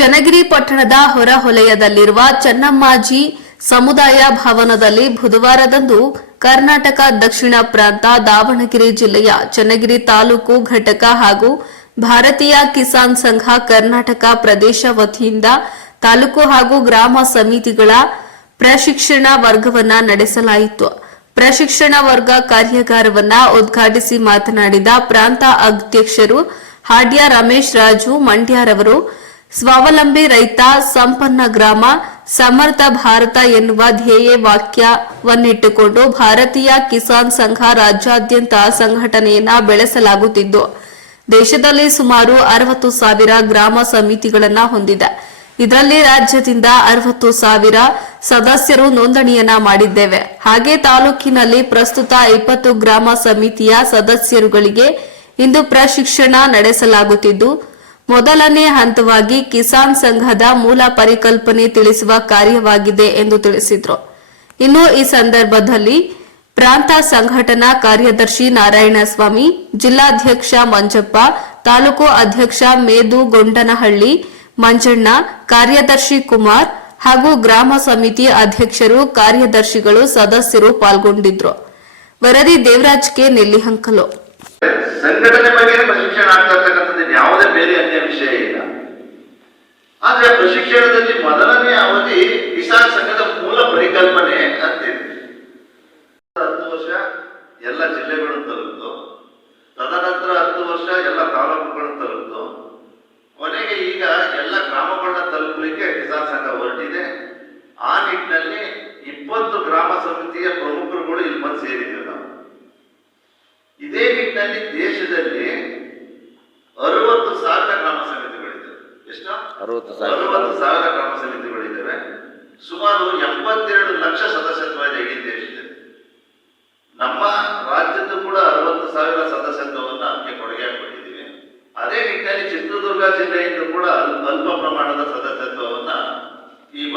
ಚನ್ನಗಿರಿ ಪಟ್ಟಣದ ಹೊರವಲಯದಲ್ಲಿರುವ ಚನ್ನಮ್ಮಾಜಿ ಸಮುದಾಯ ಭವನದಲ್ಲಿ ಬುಧವಾರದಂದು ಕರ್ನಾಟಕ ದಕ್ಷಿಣ ಪ್ರಾಂತ ದಾವಣಗೆರೆ ಜಿಲ್ಲೆಯ ಚನ್ನಗಿರಿ ತಾಲೂಕು ಘಟಕ ಹಾಗೂ ಭಾರತೀಯ ಕಿಸಾನ್ ಸಂಘ ಕರ್ನಾಟಕ ಪ್ರದೇಶ ವತಿಯಿಂದ ತಾಲೂಕು ಹಾಗೂ ಗ್ರಾಮ ಸಮಿತಿಗಳ ಪ್ರಶಿಕ್ಷಣ ವರ್ಗವನ್ನ ನಡೆಸಲಾಯಿತು. ಪ್ರಶಿಕ್ಷಣ ವರ್ಗ ಕಾರ್ಯಾಗಾರವನ್ನ ಉದ್ಘಾಟಿಸಿ ಮಾತನಾಡಿದ ಪ್ರಾಂತ ಅಧ್ಯಕ್ಷರು ಹಾಡ್ಯ ರಮೇಶ್ ರಾಜು ಮಂಡ್ಯರವರು, ಸ್ವಾವಲಂಬಿ ರೈತ ಸಂಪನ್ನ ಗ್ರಾಮ ಸಮರ್ಥ ಭಾರತ ಎನ್ನುವ ಧ್ಯೇಯ ವಾಕ್ಯವನ್ನಿಟ್ಟುಕೊಂಡು ಭಾರತೀಯ ಕಿಸಾನ್ ಸಂಘ ರಾಜ್ಯಾದ್ಯಂತ ಸಂಘಟನೆಯನ್ನ ಬೆಳೆಸಲಾಗುತ್ತಿದ್ದು, ದೇಶದಲ್ಲಿ ಸುಮಾರು 60,000 ಗ್ರಾಮ ಸಮಿತಿಗಳನ್ನ ಹೊಂದಿದೆ. ಇದರಲ್ಲಿ ರಾಜ್ಯದಿಂದ 60,000 ಸದಸ್ಯರು ನೋಂದಣಿಯನ್ನ ಮಾಡಿದ್ದೇವೆ. ಹಾಗೆ ತಾಲೂಕಿನಲ್ಲಿ ಪ್ರಸ್ತುತ 20 ಗ್ರಾಮ ಸಮಿತಿಯ ಸದಸ್ಯರುಗಳಿಗೆ ಇಂದು ಪ್ರಶಿಕ್ಷಣ ನಡೆಸಲಾಗುತ್ತಿದ್ದು, ಮೊದಲನೇ ಹಂತವಾಗಿ ಕಿಸಾನ್ ಸಂಘದ ಮೂಲ ಪರಿಕಲ್ಪನೆ ತಿಳಿಸುವ ಕಾರ್ಯವಾಗಿದೆ ಎಂದು ತಿಳಿಸಿದರು. ಇನ್ನು ಈ ಸಂದರ್ಭದಲ್ಲಿ ಪ್ರಾಂತ ಸಂಘಟನಾ ಕಾರ್ಯದರ್ಶಿ ನಾರಾಯಣಸ್ವಾಮಿ, ಜಿಲ್ಲಾಧ್ಯಕ್ಷ ಮಂಜಪ್ಪ, ತಾಲೂಕು ಅಧ್ಯಕ್ಷ ಮೇದುಗೊಂಡನಹಳ್ಳಿ ಮಂಜಣ್ಣ, ಕಾರ್ಯದರ್ಶಿ ಕುಮಾರ್ ಹಾಗೂ ಗ್ರಾಮ ಸಮಿತಿ ಅಧ್ಯಕ್ಷರು, ಕಾರ್ಯದರ್ಶಿಗಳು, ಸದಸ್ಯರು ಪಾಲ್ಗೊಂಡಿದ್ರು. ವರದಿ ದೇವರಾಜ್ ಕೆ ನೆಲ್ಲಿಹಂಕಲು. ಸಂಘಟನೆ ಬಗ್ಗೆ ಪ್ರಶಿಕ್ಷಣ ಆಗ್ತಾ ಇರ್ತಕ್ಕಂಥದ್ದು ಯಾವುದೇ ಬೇರೆ ಅನ್ಯ ವಿಷಯ ಇಲ್ಲ. ಆದ್ರೆ ಪ್ರಶಿಕ್ಷಣದಲ್ಲಿ ಮೊದಲನೇ ಅವಧಿ ಕಿಸಾನ್ ಸಂಘದ ಮೂಲ ಪರಿಕಲ್ಪನೆ ಅಂತಿದೆ. 10 ವರ್ಷ ಎಲ್ಲ ಜಿಲ್ಲೆಗಳನ್ನು ತಲುಪಿತು, ತದನಂತರ 10 ವರ್ಷ ಎಲ್ಲ ತಾಲೂಕುಗಳನ್ನು ತಲುಪಿತು, ಕೊನೆಗೆ ಈಗ ಎಲ್ಲ ಗ್ರಾಮಗಳನ್ನ ತಲುಪಲಿಕ್ಕೆ ಕಿಸಾನ್ ಸಂಘ ಹೊರಟಿದೆ. ಆ ನಿಟ್ಟಿನಲ್ಲಿ 20 ಗ್ರಾಮ ಸಮಿತಿಯ ಪ್ರಮುಖರುಗಳು ಇಲ್ಲಿ ಬಂದು ಸೇರಿದ್ದೇವೆ ನಾವು. ಇದೇ ನಿಟ್ಟಿನಲ್ಲಿ ದೇಶದಲ್ಲಿ 60,000 ಗ್ರಾಮ ಸಮಿತಿಗಳಿವೆ. ಎಷ್ಟು? 60,000 ಗ್ರಾಮ ಸಮಿತಿಗಳಿದ್ದಾವೆ. ಸುಮಾರು 82 ಲಕ್ಷ ಸದಸ್ಯತ್ವ ಇದೆ ಇಡೀ ದೇಶದಲ್ಲಿ. ನಮ್ಮ ರಾಜ್ಯದ ಕೂಡ 60,000 ಸದಸ್ಯತ್ವವನ್ನು ಅದಕ್ಕೆ ಕೊಡುಗೆ ಕೊಟ್ಟಿದ್ದೀವಿ. ಅದೇ ನಿಟ್ಟಿನಲ್ಲಿ ಚಿತ್ರದುರ್ಗ ಜಿಲ್ಲೆಯಿಂದ ಕೂಡ ಅಲ್ಪ ಪ್ರಮಾಣದ ಸದಸ್ಯತ್ವವನ್ನು